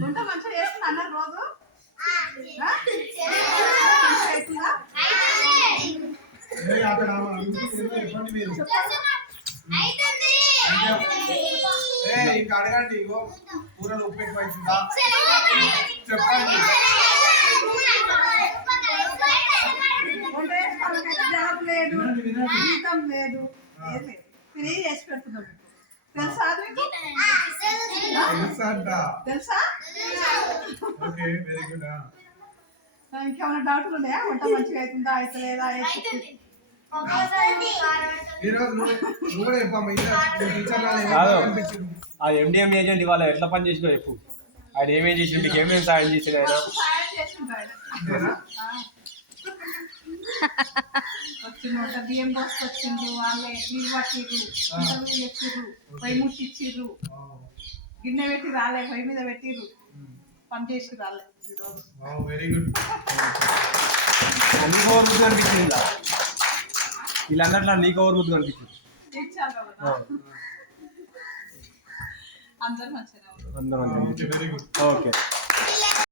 వంట మంచిగా చేస్తున్నా అన్నారు రోజు ఇంకా అడగండి ఇగో కూరలు ఉప్పు ఎక్కువైతుందా చెప్పండి. జాబ్ లేదు జీతం లేదు ఫ్రీ చేసి పెడుతున్నాం తెలుసా తెలుసా ఇంకేమైనా డౌట్లు ఉన్నాయా వంట మంచిగా అవుతుందా అవుతలేదా ఆ ఎండిఎం ఏజెంట్ ఇవాళ ఎట్లా పని చేసినా చెప్పు ఆయన ఏమేం చేసి మీకు ఏమేమి సాయం చేసాడు ఆయన వచ్చిండు బియ్యం పోసుకొచ్చిండ్రు వాళ్ళే నీళ్ళు పట్టిర్రు ఎత్తిర్రు పొయ్యి ముట్టిచ్చిర్రు గిన్నె పెట్టి రాలే పొయ్యి మీద పెట్టిర్రు పని చేసి రాలే ఈరోజు. Very good. నీకు ఓవర్ బుద్ధి అనిపించింది వీళ్ళందరిలో నీకు ఓవర్ బుద్ధి అనిపించింది అందరూ మంచిగా అందరూ ఓకే